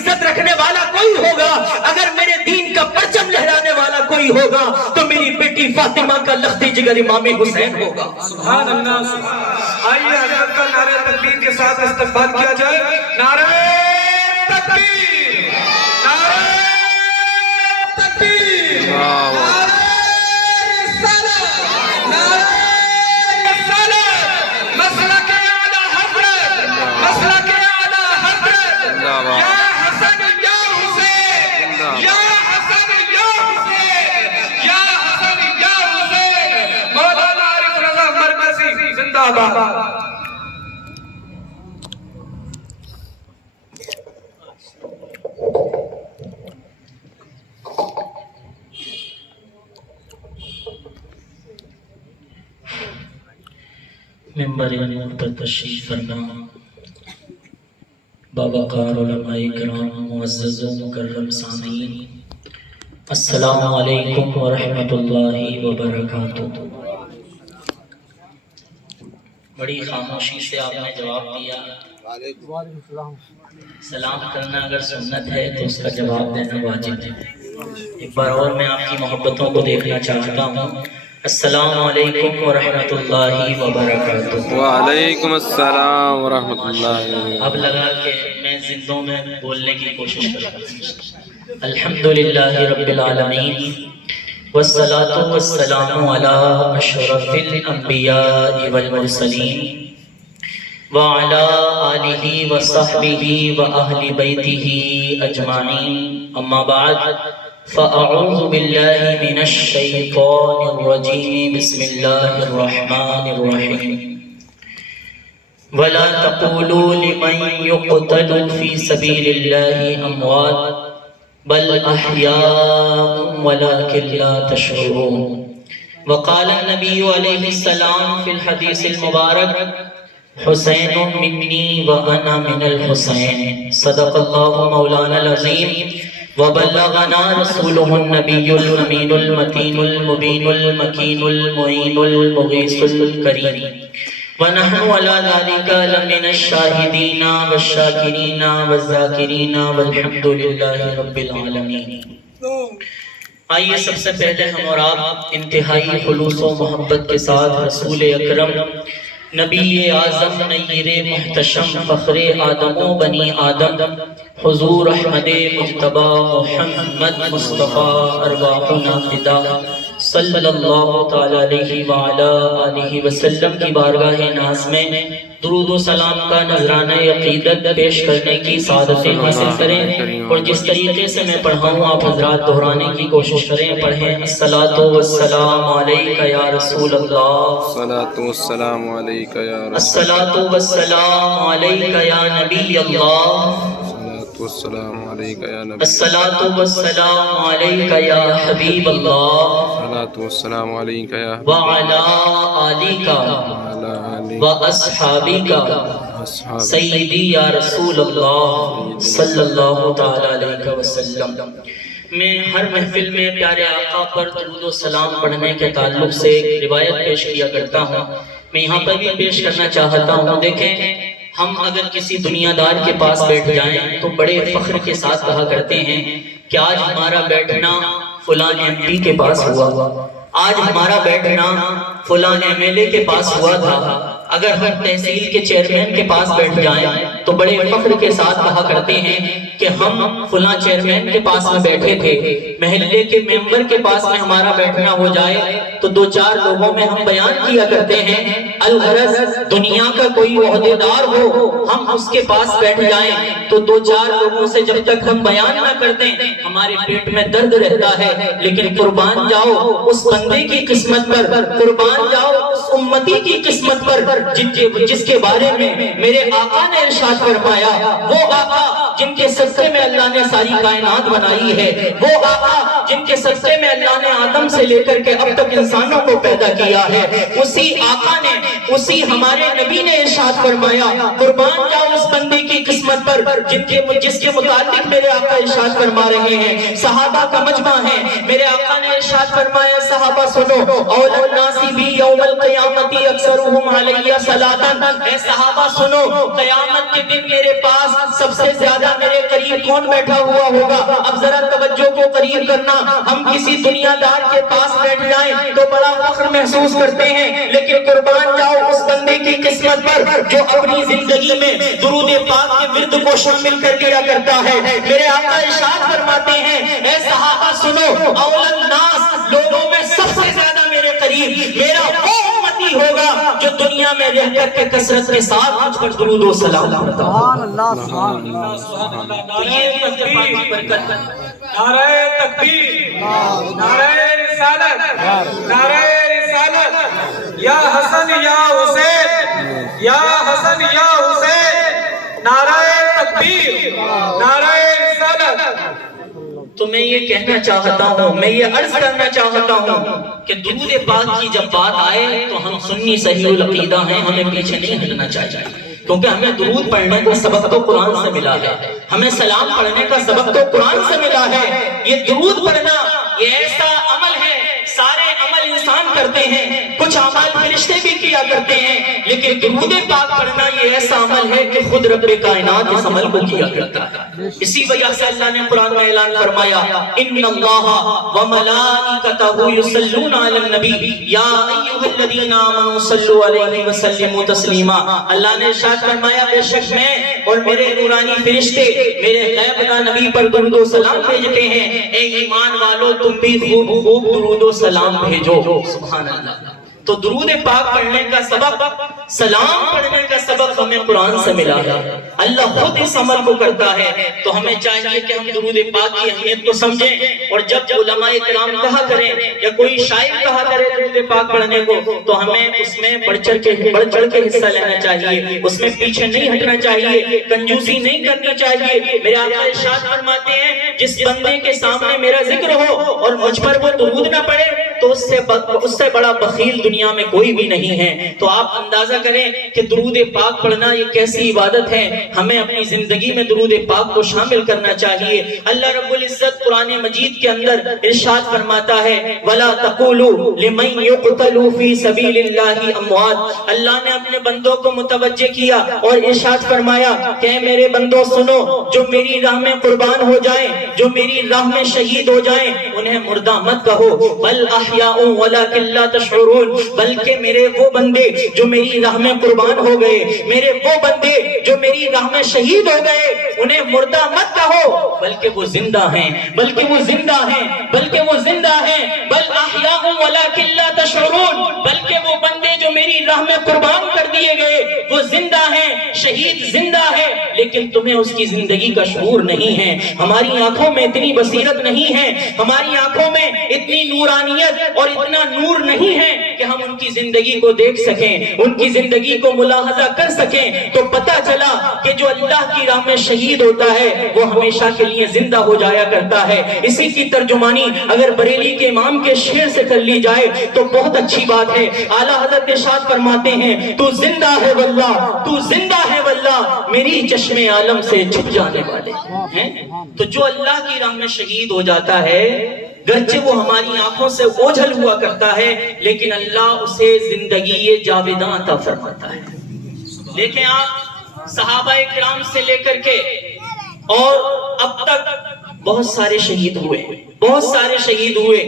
عزت رکھنے والا کوئی ہوگا، اگر میرے دین کا پرچم لہرانے والا کوئی ہوگا تو میری بیٹی فاطمہ کا لختی جگر امام حسین ہوگا۔ سبحان اللہ سبحان۔ آئیے حضرت کا نعرہ تکبیر کے ساتھ استقبال کیا جائے۔ نعرہ تکبیر، نعرہ تکبیر، نعرہ رسالت، نعرہ رسالت، مسلک اعلی حضرت، مسلک اعلی حضرت، یا حسن یا حسین، یا حسن یا حسین، یا حسن یا حسین، مولانا عارف رضا مرکزی زندہ باد۔ ممبر نور پر تشریف فرما بابا کار علماء کرام معزز و مکرم سامعین، السلام علیکم ورحمۃ اللہ وبرکاتہ۔ بڑی خاموشی سے آپ نے جواب دیا۔ سلام کرنا اگر سنت ہے تو اس کا جواب دینا واجب ہے۔ ایک بار اور میں آپ کی محبتوں کو دیکھنا چاہتا ہوں۔ السلام علیکم ورحمۃ اللہ وبرکاتہ۔ وعلیکم السلام ورحمۃ اللہ۔ اب لگا کہ میں زندوں میں بولنے کی کوشش کرتا ہوں۔ الحمدللہ رب العالمین والصلاة والسلام علی اشرف الانبیاء والمرسلین وعلی آلہ وصحبہ واہل بیتہ اجمعین، اما بعد فأعوذ باللہ من الشیطان الرجیم، بسم اللہ الرحمن الرحیم۔ ولا تقولوا لمن يقتل في سبيل الله أموات بل أحياء ولكن لا تشعرون۔ وقال النبي عليه السلام في الحديث المبارك حسین منی وأنا من الحسین، صدق اللہ مولانا العظیم وبلغنا رسوله النبی الامین المتین المبین المکین المعین المغیث الکریم، ونحن على ذلك لمن الشاہدین والشاکرین والذاکرین والحمد للہ رب العالمین۔ آئیے سب سے پہلے ہم اور آپ انتہائی خلوص و محبت کے ساتھ رسول اکرم نبی اعظم نیر محتشم فخر آدم و بنی آدم حضور احمد مجتبی محمد مصطفیٰ ارواحنا فدا صلی اللہ تعالی علیہ وعلا آلہ وسلم کی بارگاہ ناز میں درود و سلام کا نذرانہ عقیدت پیش کرنے کی سعادتیں حاصل کریں، اور جس طریقے سے میں پڑھاؤں آپ حضرات دہرانے کی کوشش کریں۔ پڑھیں الصلاۃ والسلام علیک یا رسول اللہ، الصلاۃ والسلام علیک یا رسول، الصلاۃ والسلام علیک یا نبی اللہ، الصلاۃ والسلام علیک یا نبی، الصلاۃ والسلام علیک یا حبیب اللہ، الصلاۃ والسلام علیک یا وعلی آلک واصحابک اصحاب سیدی یا رسول اللہ صلی اللہ تعالی علیہ وسلم۔ میں ہر محفل میں پیارے آقا پر درود و سلام پڑھنے کے تعلق سے ایک روایت پیش کیا کرتا ہوں، میں یہاں پر بھی پیش کرنا چاہتا ہوں۔ دیکھیں، ہم اگر کسی دنیا دار کے پاس بیٹھ جائیں تو بڑے فخر کے ساتھ کہا کرتے ہیں کہ آج ہمارا بیٹھنا فلاں ایم پی کے پاس ہوا، آج ہمارا بیٹھنا فلاں ایم ایل اے کے پاس ہوا تھا۔ اگر ہم تحصیل کے چیئرمین کے پاس بیٹھ جائیں تو بڑے فخر کے ساتھ کہا کرتے ہیں کہ ہم فلاں چیئرمین کے پاس میں بیٹھے تھے۔ محلے کے ممبر کے پاس میں ہمارا بیٹھنا ہو جائے تو دو چار لوگوں میں ہم بیان کیا کرتے ہیں، الغرض دنیا کا کوئی عہدیدار ہو ہم اس کے پاس بیٹھ جائیں تو دو چار لوگوں سے جب تک ہم بیان نہ کرتے ہمارے پیٹ میں درد رہتا ہے۔ لیکن قربان جاؤ اس بندے کی قسمت پر، قربان جاؤ اس امتی کی قسمت پر جس کے بارے میں میرے آقا نے ارشاد فرمایا، وہ آقا جن کے صدقے میں اللہ نے ساری کائنات بنائی ہے، وہ آقا جن کے صدقے میں اللہ نے آدم سے لے کر کے اب تک انسانوں کو پیدا کیا ہے، اسی آقا نے، اسی ہمارے نبی نے ارشاد فرمایا قربان جاؤ اس بندے کی قسمت پر جس کے متعلق میرے آقا ارشاد فرما رہے ہیں۔ صحابہ کا مجمع ہے، میرے آقا نے ارشاد فرمایا صحابہ سنو، اول الناس بی یوم القیامت اکثرهم علی صلاۃ، اے صحابہ سنو، قیامت کے دن میرے پاس سب سے زیادہ میرے قریب کون بیٹھا ہوا ہوگا؟ اب ذرا توجہ کو قریب کرنا، ہم کسی دنیا دار کے پاس بیٹھ جائیں تو بڑا فخر محسوس کرتے ہیں، لیکن قربان جاؤ اس بندے کی قسمت پر جو اپنی زندگی میں درود پاک کے ورد کو شامل کر دیا کرتا ہے۔ میرے آقا ارشاد فرماتے ہیں اے صحابہ سنو، اول الناس، لوگوں میں سب سے زیادہ میرے قریب میرا وہ امتی ہوگا جو دنیا میں رہ کر کے کثرت کے ساتھ مجھ پر درود و سلام کرتا ہے۔ تو یہ بھی پاک کی برکت ہے۔ نعرہ تکبیر، نعرہ رسالت، نعرہ رسالت، یا حسن یا حسین، یا حسن یا حسین، نعرہ تکبیر، نعرہ رسالت۔ تو میں یہ کہنا چاہتا ہوں، میں یہ عرض کرنا چاہتا ہوں کہ درود پاک کی جب بات آئے تو ہم سنی صحیح العقیدہ ہیں، ہمیں پیچھے نہیں ہٹنا چاہیے، کیونکہ ہمیں درود پڑھنے کا سبق تو قرآن سے ملا ہے، ہمیں سلام پڑھنے کا سبق تو قرآن سے ملا ہے۔ یہ درود پڑھنا یہ ایسا عمل ہے، سارے عمل انسان کرتے ہیں، کچھ اعمال فرشتے بھی کیا کرتے ہیں، لیکن درود پاک پڑھنا یہ ایسا عمل ہے کہ خود رب کائنات اس عمل کو کیا کرتا ہے۔ اسی وجہ سے اللہ نے قرآن میں اعلان فرمایا ان اللہ وملائکتہ یصلون علی النبی یا ایھا الذین آمنوا صلوا علیہ وسلموا تسلیما۔ اللہ نے ارشاد فرمایا بے شک میں اور میرے نورانی فرشتے میرے غیبدہ نبی پر درود و سلام بھیجتے ہیں، اے ایمان والو تم بھی خوب خوب درود و سلام بھیجو۔ سبحان اللہ۔ تو درود پاک پڑھنے کا سبق، سلام پڑھنے کا سبق ہمیں قرآن سے ملا ہے، اللہ خود اس عمل کو کرتا ہے۔ تو ہمیں چاہیے کہ ہم درود پاک کی اہمیت کو سمجھیں، اور جب علماء کرام کہا کریں یا کوئی شاعر کہا کرے درود پاک پڑھنے کو تو ہمیں اس میں بڑھ چڑھ کے حصہ لینا چاہیے، اس میں پیچھے نہیں ہٹنا چاہیے، کنجوسی نہیں کرنی چاہیے۔ میرے آقا ارشاد فرماتے ہیں جس بندے کے سامنے میرا ذکر ہو اور مجھ پر وہ درود نہ پڑھے تو اس سے بڑا بخیل دنیا میں کوئی بھی نہیں ہے۔ تو آپ اندازہ کریں کہ درود پاک پڑھنا یہ کیسی عبادت ہے، ہمیں اپنی زندگی میں درود پاک کو شامل کرنا چاہیے۔ اللہ رب العزت قرآن مجید کے اندر ارشاد فرماتا ہے وَلَا تَقُولُوا لِمَنْ يُقْتَلُوا فِي سَبِيلِ اللَّهِ أَمْوَاتٌ۔ اللہ نے اپنے بندوں کو متوجہ کیا اور ارشاد فرمایا کہ میرے بندوں سنو، جو میری راہ میں قربان ہو جائیں، جو میری راہ میں شہید ہو جائیں، انہیں مردہ مت کہو، بل احیاء ولکن لا تشعرون، بلکہ میرے وہ بندے جو میری راہ میں قربان ہو گئے، میرے وہ بندے جو میری راہ میں شہید ہو گئے، انہیں مردہ مت کہو بلکہ وہ زندہ ہیں، بلکہ وہ زندہ ہیں، بلکہ وہ زندہ ہیں، بل احیاء ولکن لا تشعرون، بلکہ وہ بندے جو میری راہ میں قربان کر دیے گئے وہ زندہ ہیں، شہید زندہ ہے، لیکن تمہیں اس کی زندگی کا شعور نہیں ہے۔ ہماری آنکھوں میں اتنی بصیرت نہیں ہے، ہماری آنکھوں میں اتنی نورانیت اور اتنا نور نہیں ہے کہ ہم ان کی زندگی کو دیکھ سکیں، ان کی زندگی کو ملاحظہ کر سکیں۔ تو پتہ چلا کہ جو اللہ کی راہ میں شہید ہوتا ہے وہ ہمیشہ کے لیے زندہ ہو جایا کرتا ہے۔ اسی کی ترجمانی اگر بریلی کے امام کے شعر سے کر لی جائے تو بہت اچھی بات ہے۔ اعلیٰ حضرت ارشاد فرماتے ہیں تو زندہ ہے واللہ، تو زندہ ہے واللہ، میری چشم عالم سے چھپ جانے والے ہیں۔ تو جو اللہ کی راہ میں شہید ہو جاتا ہے گرچہ وہ ہماری آنکھوں سے اوجھل ہوا کرتا ہے لیکن اللہ اسے زندگی جاویداں عطا فرماتا ہے۔ دیکھیں آپ صحابہ کرام سے لے کر کے اور اب تک بہت سارے شہید ہوئے، بہت سارے شہید ہوئے،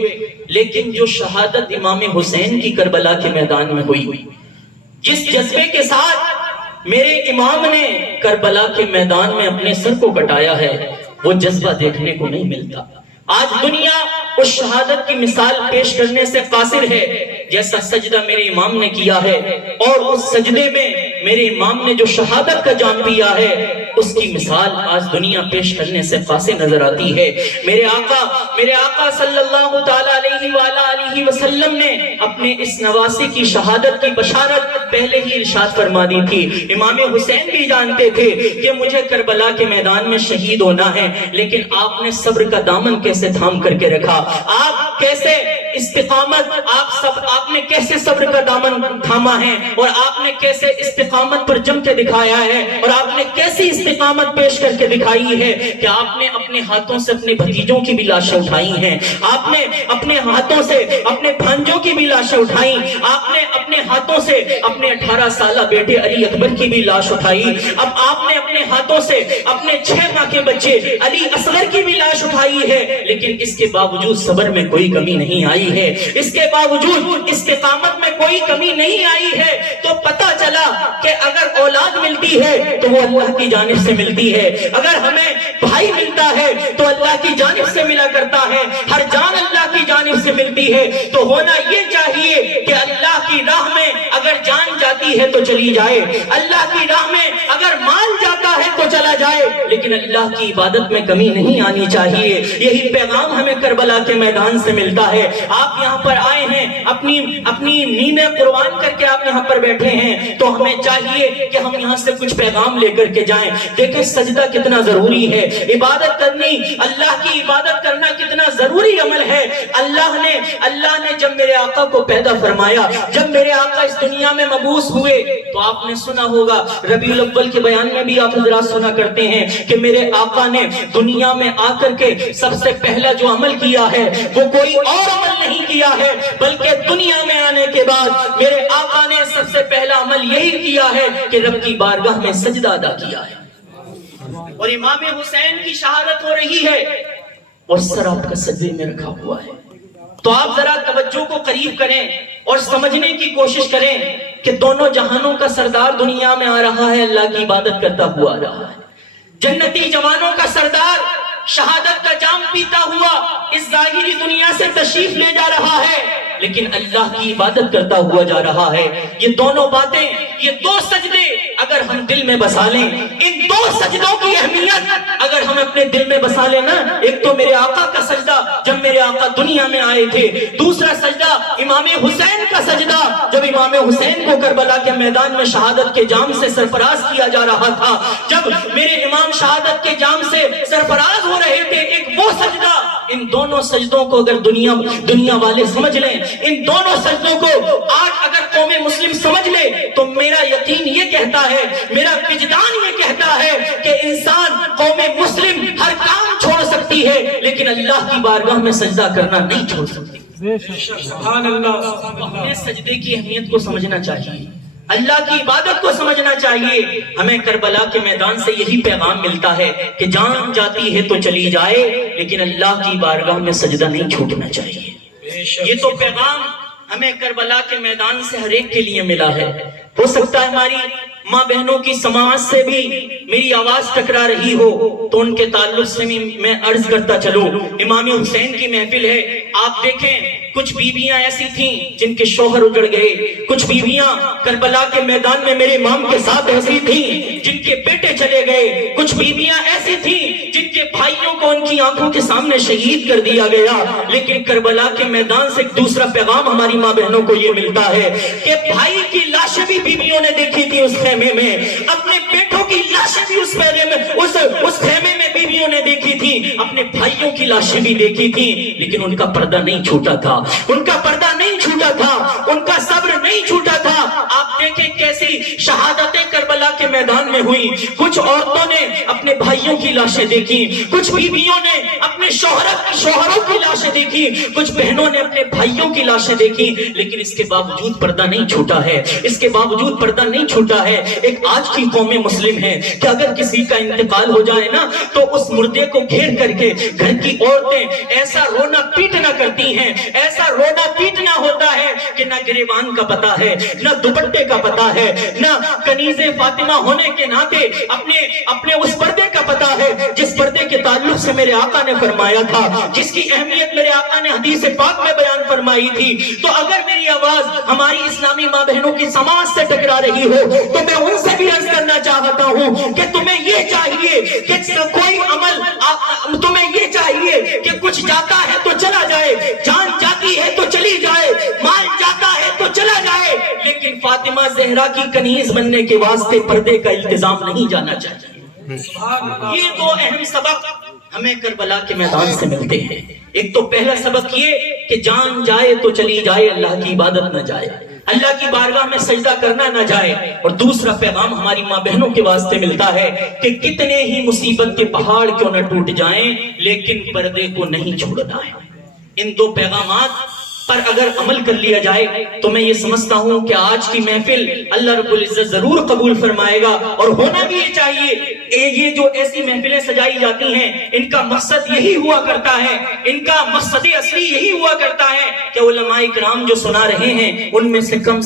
لیکن جو شہادت امام حسین کی کربلا کے میدان میں ہوئی، جس جذبے کے ساتھ میرے امام نے کربلا کے میدان میں اپنے سر کو کٹایا ہے وہ جذبہ دیکھنے کو نہیں ملتا۔ آج دنیا اس شہادت کی مثال پیش کرنے سے قاصر ہے جیسا سجدہ میرے امام نے کیا ہے، اور اس سجدے میں میرے امام نے جو شہادت کا جام پیا ہے اس کی مثال آج دنیا پیش کرنے سے قاصر نظر آتی ہے۔ میرے آقا صلی اللہ تعالیٰ علیہ وسلم نے اپنے اس نواسی کی شہادت کی بشارت پہلے ہی ارشاد فرما دی تھی۔ امام حسین بھی جانتے تھے کہ مجھے کربلا کے میدان میں شہید ہونا ہے، لیکن آپ نے صبر کا دامن کیسے تھام کر کے رکھا، آپ کیسے استقامت، آپ نے کیسے صبر کا دامن تھاما ہے، اور آپ نے کیسے استقامت پر جم کے دکھایا ہے، اور آپ نے کیسی استقامت پیش کر کے دکھائی ہے کہ آپ نے اپنے ہاتھوں سے اپنے بھتیجوں کی بھی لاشیں اٹھائی ہیں، آپ نے اپنے ہاتھوں سے اپنے بھانجوں کی بھی لاشیں اٹھائی، آپ نے اپنے ہاتھوں سے اپنے 18 سالہ بیٹے علی اکبر کی بھی لاش اٹھائی، اب آپ نے اپنے ہاتھوں سے اپنے 6 ماہ کے بچے علی اصغر کی بھی لاش اٹھائی ہے، لیکن اس کے باوجود صبر میں کوئی کمی نہیں آئی ہے، اس کے باوجود استقامت میں کوئی کمی نہیں آئی ہے۔ تو پتہ چلا کہ اگر اولاد ملتی ہے تو وہ اللہ کی جانب سے ملتی ہے، اگر ہمیں بھائی ملتا ہے تو اللہ کی جانب سے ملا کرتا ہے، ہر جان اللہ کی جانب سے ملتی ہے۔ تو ہونا یہ چاہیے کہ اللہ کی راہ میں اگر جان جاتی ہے تو چلی جائے، اللہ کی راہ میں اگر مال جاتا ہے تو چلا جائے، لیکن اللہ کی عبادت میں کمی نہیں آنی چاہیے۔ یہی پیغام ہمیں کربلا کے میدان سے ملتا ہے۔ آپ یہاں پر آئے ہیں، اپنی نیندیں قربان کر کے آپ یہاں پر بیٹھے ہیں، تو ہمیں چاہیے کہ ہم یہاں سے کچھ پیغام لے کر کے جائیں۔ دیکھیں سجدہ کتنا ضروری ہے، عبادت کرنی، اللہ کی عبادت کرنا کتنا ضروری عمل ہے۔ اللہ نے جب میرے آقا کو پیدا فرمایا، جب میرے آقا اس دنیا میں مبعوث ہوئے، تو آپ نے سنا ہوگا ربیع الاول کے بیان میں بھی آپ حضرات سنا کرتے ہیں کہ میرے آقا نے دنیا میں آ کر کے سب سے پہلا جو عمل کیا ہے وہ کوئی اور عمل نہیں کیا ہے، بلکہ دنیا میں آنے کے بعد میرے آقا نے سب سے پہلا عمل یہی کیا ہے کہ رب کی بارگاہ میں سجدہ ادا کیا ہے۔ اور امام حسین کی شہادت ہو رہی ہے اور سر آپ کا سجدے میں رکھا ہوا ہے۔ تو آپ ذرا توجہ کو قریب کریں اور سمجھنے کی کوشش کریں کہ دونوں جہانوں کا سردار دنیا میں آ رہا ہے، اللہ کی عبادت کرتا ہوا آ رہا ہے، جنتی جوانوں کا سردار شہادت کا جام پیتا ہوا اس ظاہری دنیا سے تشریف لے جا رہا ہے، لیکن اللہ کی عبادت کرتا ہوا جا رہا ہے۔ یہ دونوں باتیں، یہ دو سجدے اگر ہم دل میں بسا لیں، ان دو سجدوں کی اہمیت اگر ہم اپنے دل میں بسا لیں نا، ایک تو میرے آقا کا سجدہ جب میرے آقا دنیا میں آئے تھے، دوسرا سجدہ امام حسین کا سجدہ جب امام حسین کو کربلا کے میدان میں شہادت کے جام سے سرفراز کیا جا رہا تھا، جب میرے امام شہادت کے جام سے سرفراز ہو رہے تھے، ایک وہ سجدہ، ان دونوں سجدوں کو اگر دنیا والے سمجھ لیں، ان دونوں سجدوں کو آج اگر قوم مسلم سمجھ لے، تو میرا یقین یہ کہتا ہے، میرا وجدان یہ کہتا ہے کہ انسان قوم مسلم ہر کام چھوڑ سکتی ہے، لیکن اللہ کی بارگاہ میں سجدہ کرنا نہیں چھوڑ سکتی۔ سبحان اللہ، ہمیں سجدے کی اہمیت کو سمجھنا چاہیے، اللہ کی عبادت کو سمجھنا چاہیے۔ ہمیں کربلا کے میدان سے یہی پیغام ملتا ہے کہ جان جاتی ہے تو چلی جائے، لیکن اللہ کی بارگاہ میں سجدہ نہیں چھوٹنا چاہیے۔ یہ تو پیغام ہمیں کربلا کے میدان سے ہر ایک کے لیے ملا ہے۔ ہو سکتا ہے ہماری ماں بہنوں کی سماعت سے بھی میری آواز ٹکرا رہی ہو، تو ان کے تعلق سے میں عرض کرتا چلوں، امام حسین کی محفل ہے، آپ دیکھیں کچھ بیویاں ایسی تھیں جن کے شوہر اجڑ گئے، کچھ بیویاں کربلا کے میدان میں میرے امام کے ساتھ ایسی تھیں جن کے بیٹے چلے گئے، کچھ بیویاں ایسی تھیں جن کے بھائیوں کو ان کی آنکھوں کے سامنے شہید کر دیا گیا، لیکن کربلا کے میدان سے ایک دوسرا پیغام ہماری ماں بہنوں کو یہ ملتا ہے کہ بھائی کی لاشیں بھی بیویوں نے دیکھی تھی اس خیمے میں، اپنے بیٹوں کی لاشیں بھی اس خیمے میں بیویوں نے دیکھی تھی، اپنے بھائیوں کی لاشیں بھی دیکھی تھی، لیکن ان کا پردہ نہیں چھوٹا تھا، ان کا پردہ نہیں چھوٹا تھا، ان کا صبر نہیں چھوٹا تھا۔ آپ دیکھیں کیسی شہادتیں کربلا کے میدان میں ہوئی، کچھ عورتوں نے اپنے بھائیوں کی لاشیں دیکھی، کچھ بیویوں نے اپنے شوہروں کی لاشیں دیکھی، کچھ بہنوں نے اپنے بھائیوں کی لاشیں دیکھی، لیکن اس کے باوجود پردہ نہیں چھوٹا ہے، اس کے باوجود پردہ نہیں چھوٹا ہے۔ ایک آج کی قوم مسلم ہے کہ اگر کسی کا انتقال ہو جائے نا، تو اس مردے کو گھیر کر کے گھر کی عورتیں ایسا رونا پیٹنا کرتی ہیں، ایسا رونا پیٹنا ہوتا ہے کہ نہ گریبان کا پتہ ہے، نہ دوپٹے کا پتہ ہے، نہ کنیز فاطمہ ہونے کے ناطے اپنے اس پردے کا پتہ ہے جس پردے کے تعلق سے میرے آقا نے فرمایا تھا، جس کی اہمیت میرے آقا نے حدیث پاک میں بیان فرمائی تھی۔ تو اگر میری آواز ہماری اسلامی ماں بہنوں کی سماج سے ٹکرا رہی ہو تو میں ان سے بھی عرض کرنا چاہتا ہوں کہ تمہیں یہ چاہیے کہ کوئی عمل، تمہیں یہ چاہیے کہ کچھ جاتا ہے تو چلا جائے، جان جاتی ہے تو چلی جائے، مال جاتا ہے تو چلا جائے، لیکن فاطمہ زہرا کی کنیز بننے کے واسطے پردے کا التزام نہیں جانا چاہیے۔ یہ دو اہم سبق ہمیں کربلا کے میدان سے ملتے ہیں۔ ایک تو پہلا سبق یہ کہ جان جائے تو چلی جائے، اللہ کی عبادت نہ جائے، اللہ کی بارگاہ میں سجدہ کرنا نہ جائے۔ اور دوسرا پیغام ہماری ماں بہنوں کے واسطے ملتا ہے کہ کتنے ہی مصیبت کے پہاڑ کیوں نہ ٹوٹ جائیں لیکن پردے کو نہیں چھوڑنا ہے۔ ان دو پیغامات پر اگر عمل کر لیا جائے تو میں یہ سمجھتا ہوں کہ آج کی محفل اللہ رب العزت ضرور قبول فرمائے گا، اور ہونا بھی یہ چاہیے۔ یہ جو ایسی محفلیں سجائی جاتی ہیں ان کا مقصد یہی ہوا کرتا ہے، ان کا مقصد اصلی یہی ہوا کرتا ہے کہ علماء کرام جو سنا رہے ہیں ان میں سے کم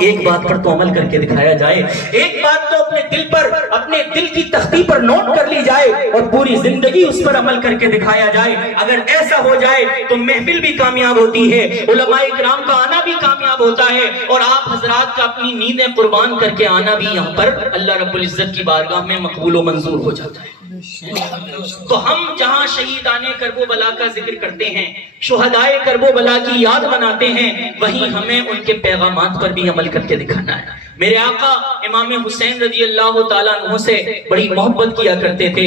ایک بات پر تو عمل کر کے دکھایا جائے، ایک بات تو اپنے دل پر، اپنے دل کی تختی پر نوٹ کر لی جائے اور پوری زندگی اس پر عمل کر کے دکھایا جائے۔ اگر ایسا ہو جائے تو محفل بھی کامیاب ہوتی ہے، علماء کرام کا آنا بھی کامیاب ہوتا ہے، اور آپ حضرات کا اپنی نیندیں قربان کر کے آنا بھی یہاں پر اللہ رب العزت کی بارگاہ میں مقبول و منظور ہو جاتا ہے۔ تو ہم جہاں شہیدان کرب و بلا کا ذکر کرتے ہیں، شہدائے کرب و بلا کی یاد بناتے ہیں، وہیں ہمیں ان کے پیغامات پر بھی عمل کر کے دکھانا ہے۔ میرے آقا امام حسین رضی اللہ تعالیٰ عنہ سے بڑی محبت کیا کرتے تھے۔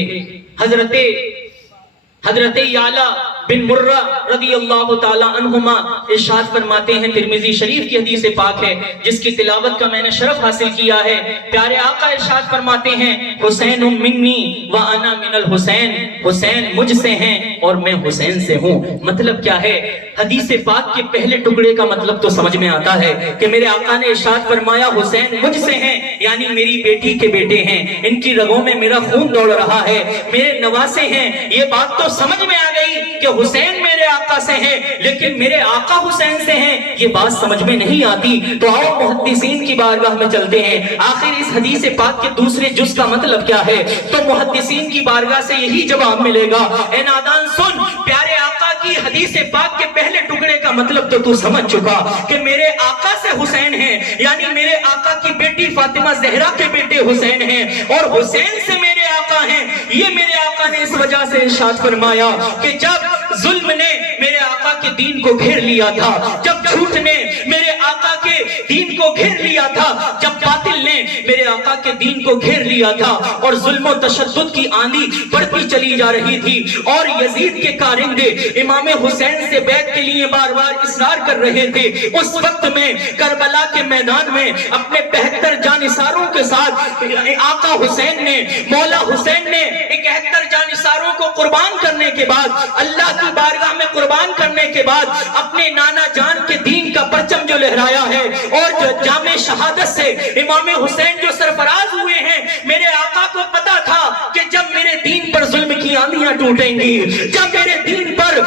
حضرت یعلا بن مرہ رضی اللہ تعالیٰ عنہما ارشاد فرماتے ہیں، ترمذی شریف کی حدیث پاک ہے جس کی تلاوت کا میں نے شرف حاصل کیا ہے۔ پیارے آقا ارشاد فرماتے ہیں، حسین منی وانا من الحسین، حسین مجھ سے ہیں اور میں حسین سے ہوں۔ مطلب کیا ہے؟ حدیث پاک کے پہلے ٹکڑے کا مطلب تو سمجھ میں آتا ہے کہ میرے آقا نے ارشاد فرمایا حسین مجھ سے ہیں، یعنی میری بیٹی کے بیٹے ہیں، ان کی رگوں میں میرا خون دوڑ رہا ہے، میرے نواسے ہیں۔ یہ بات تو سمجھ میں آ گئی کہ حسین میرے آقا سے ہیں، لیکن میرے آقا حسین سے ہیں یہ بات سمجھ میں نہیں آتی۔ تو آؤ محدثین کی بارگاہ میں چلتے ہیں، آخر اس حدیث پاک کے دوسرے جز کا مطلب کیا ہے؟ تو محدثین کی بارگاہ سے یہی جواب ملے گا، اے نادان سن، پیارے آقا کی حدیث پاک کے پہلے ٹکڑے کا مطلب تو سمجھ چکا کہ میرے آقا سے حسین ہیں، یعنی میرے آقا کی بیٹی فاطمہ زہرا کے بیٹے حسین ہیں، اور حسین سے میرے آقا ہیں۔ یہ میرے آقا نے اس وجہ سے ارشاد فرمایا کہ جب ظلم نے میرے آقا کے دین کو گھیر لیا تھا، جب جھوٹ نے میرے آقا کے دین کو گھیر لیا تھا، جب باطل نے میرے آقا کے دین کو گھیر لیا تھا، اور ظلم و تشدد کی آندھی بڑھتی چلی جا رہی تھی، اور یزید کے کارندے امام حسین سے بیعت کے لیے بار بار اصرار کر رہے تھے، اس وقت میں کربلا کے میدان میں اپنے 72 جانثاروں کے ساتھ آقا حسین نے، مولا حسین نے 71 جانثاروں کو قربان کرنے کے بعد، اللہ کی بارگاہ میں قربان کرنے کے بعد، اپنے نانا جان کے دین کا پرچم جو لہرایا ہے، اور جو جامع شہادت سے امام حسین جو سرفراز ہوئے ہیں، میرے آقا کو پتا تھا کہ جب میرے دین پر ظلم کی آندیاں ٹوٹیں گی، جب میرے دین پر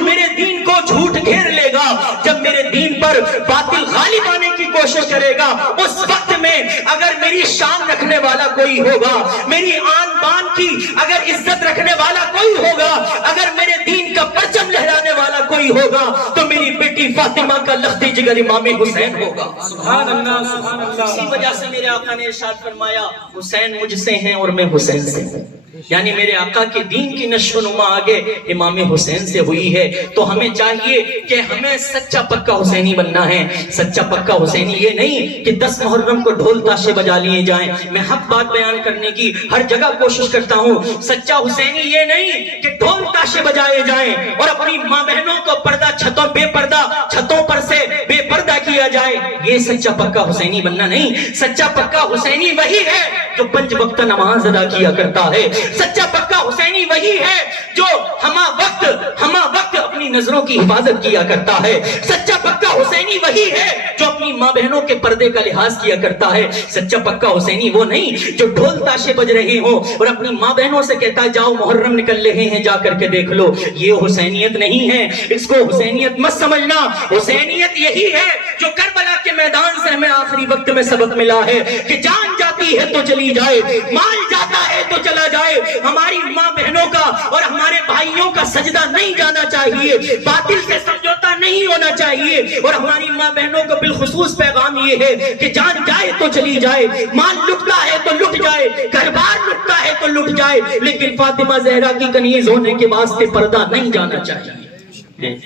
میرے دین کو جھوٹ گھیر لے گا، جب میرے دین پر باطل غالب آنے کی کوشش کرے گا، اس وقت میں اگر میری شان رکھنے والا کوئی ہوگا، میری آن بان کی اگر عزت رکھنے والا کوئی ہوگا، اگر میرے دین کا پرچم لہرانے والا کوئی ہوگا تو میری بیٹی فاطمہ کا لختی جگر امام حسین ہوگا۔ سبحان اللہ، سبحان اللہ۔ اسی وجہ سے میرے آقا نے ارشاد فرمایا حسین مجھ سے ہیں اور میں حسین سے ہوں، یعنی میرے آقا کے دین کی نشو و نما آگے امام حسین سے ہوئی ہے۔ تو ہمیں چاہیے کہ ہمیں سچا پکا حسینی بننا ہے۔ سچا پکا حسینی یہ نہیں کہ 10 محرم کو ڈھول تاشے بجا لیے جائیں، میں حق بات بیان کرنے کی ہر جگہ کوشش کرتا ہوں۔ سچا حسینی یہ نہیں کہ ڈھول تاشے بجائے جائیں اور اپنی ماں بہنوں کو پردہ چھتوں پر سے بے پردہ کیا جائے، یہ سچا پکا حسینی بننا نہیں۔ سچا پکا حسینی وہی ہے جو 5 وقت نماز ادا کیا کرتا ہے، سچا پکا حسینی وہی ہے جو ہمہ وقت اپنی نظروں کی حفاظت کیا کرتا ہے، سچا پکا حسینی وہی ہے جو اپنی ماں بہنوں کے پردے کا لحاظ کیا کرتا ہے۔ سچا پکا حسینی وہ نہیں جو ڈھول تاشے بج رہے ہوں اور اپنی ماں بہنوں سے کہتا ہے جاؤ محرم نکل رہے ہیں جا کر کے دیکھ لو، یہ حسینیت نہیں ہے، اس کو حسینیت مت سمجھنا۔ حسینیت یہی ہے جو کربلا کے میدان سے ہمیں آخری وقت میں سبق ملا ہے کہ جان جاتی ہے تو چلی جائے، مال جاتا ہے تو چلا جائے، ہماری ماں بہنوں کا اور ہمارے بھائیوں کا سجدہ نہیں جانا چاہیے، باطل سے سمجھوتا نہیں ہونا چاہیے، اور ہماری ماں بہنوں کو بالخصوص پیغام یہ ہے کہ جان جائے تو چلی جائے، مال لٹتا ہے تو لٹ جائے، گھر بار لٹتا ہے تو لٹ جائے، لیکن فاطمہ زہرا کی کنیز ہونے کے واسطے پردہ نہیں جانا چاہیے۔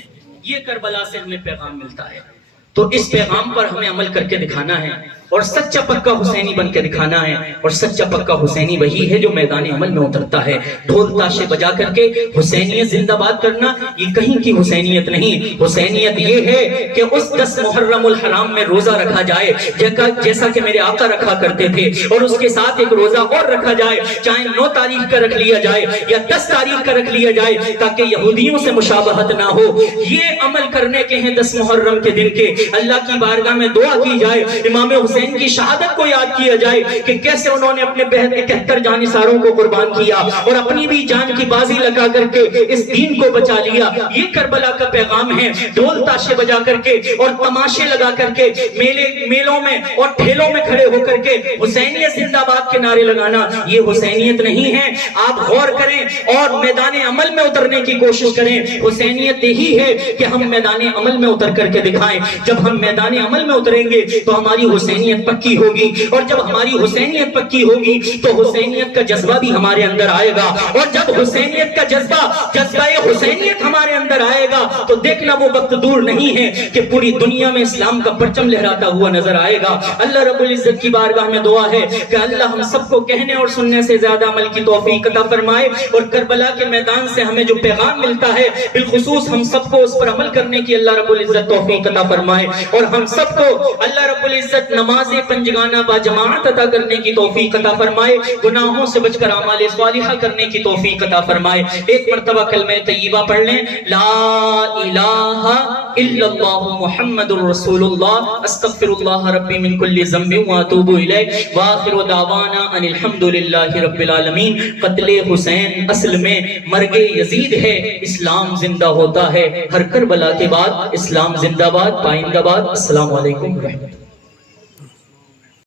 یہ کربلا سے ہمیں پیغام ملتا ہے، تو اس پیغام پر ہمیں عمل کر کے دکھانا ہے، اور سچا پکا حسینی بن کے دکھانا ہے، اور سچا پکا حسینی وہی ہے جو میدان عمل میں اترتا ہے۔ ڈھول تاشے بجا کر کے حسینیت زندہ باد کرنا یہ کہیں کی حسینیت نہیں، حسینیت یہ ہے کہ اس 10 محرم الحرام میں روزہ رکھا جائے جیسا کہ میرے آقا رکھا کرتے تھے، اور اس کے ساتھ ایک روزہ اور رکھا جائے، چاہے 9 تاریخ کا رکھ لیا جائے یا 10 تاریخ کا رکھ لیا جائے، تاکہ یہودیوں سے مشابہت نہ ہو۔ یہ عمل کرنے کے ہیں 10 محرم کے دن کے، اللہ کی بارگاہ میں دعا کی جائے، امام حسین کی شہادت کو یاد کیا جائے کہ کیسے انہوں نے اپنے 71 جانثاروں کو قربان کیا اور اپنی بھی جان کی بازی لگا کر کے اس دین کو بچا لیا۔ یہ کربلا کا پیغام ہے۔ ڈھول تاشے بجا کر کے اور تماشے لگا کر کے میلوں میں اور ٹھیلوں میں کھڑے ہو کر کے حسینیت زندہ باد کے نعرے لگانا یہ حسینیت نہیں ہے۔ آپ غور کریں اور میدان عمل میں اترنے کی کوشش کریں۔ حسینیت یہی ہے کہ ہم میدان عمل میں اتر کر کے دکھائیں۔ جب ہم میدان عمل میں اتریں گے تو ہماری حسینیت پکی ہوگی، اور جب ہماری حسینیت پکی ہوگی تو حسینیت کا جذبہ بھی ہمارے اندر آئے گا، اور جب حسینیت کا جذبہ حسینیت ہمارے اندر آئے گا تو دیکھنا وہ وقت دور نہیں ہے کہ پوری دنیا میں اسلام کا پرچم لہراتا ہوا نظر آئے گا۔ اللہ رب العزت کی بارگاہ میں دعا ہے کہ اللہ ہم سب کو کہنے اور سننے سے زیادہ عمل کی توفیق عطا فرمائے، اور کربلا کے میدان سے ہمیں جو پیغام ملتا ہے بالخصوص ہم سب کو اس پر عمل کرنے کی اللہ رب العزت توفیق عطا فرمائے، اور ہم سب کو اللہ رب العزت نماز پنجگانہ با جماعت عطا کرنے کی توفیق عطا فرمائے، گناہوں سے بچ کر اعمال صالحہ کرنے کی توفیق عطا فرمائے۔ ایک مرتبہ کلمہ طیبہ پڑھ لیں، لا الہ الا اللہ محمد الرسول اللہ استغفر اللہ ربی من کل ذنب واتوب الیہ، وآخر دعوانا ان الحمد للہ رب العالمین۔ قتل حسین اصل میں مرگ یزید ہے، اسلام زندہ ہوتا ہے ہر کربلا کے بعد، اسلام زندہ باد، پائندہ باد۔ السلام علیکم ورحمۃ اللہ۔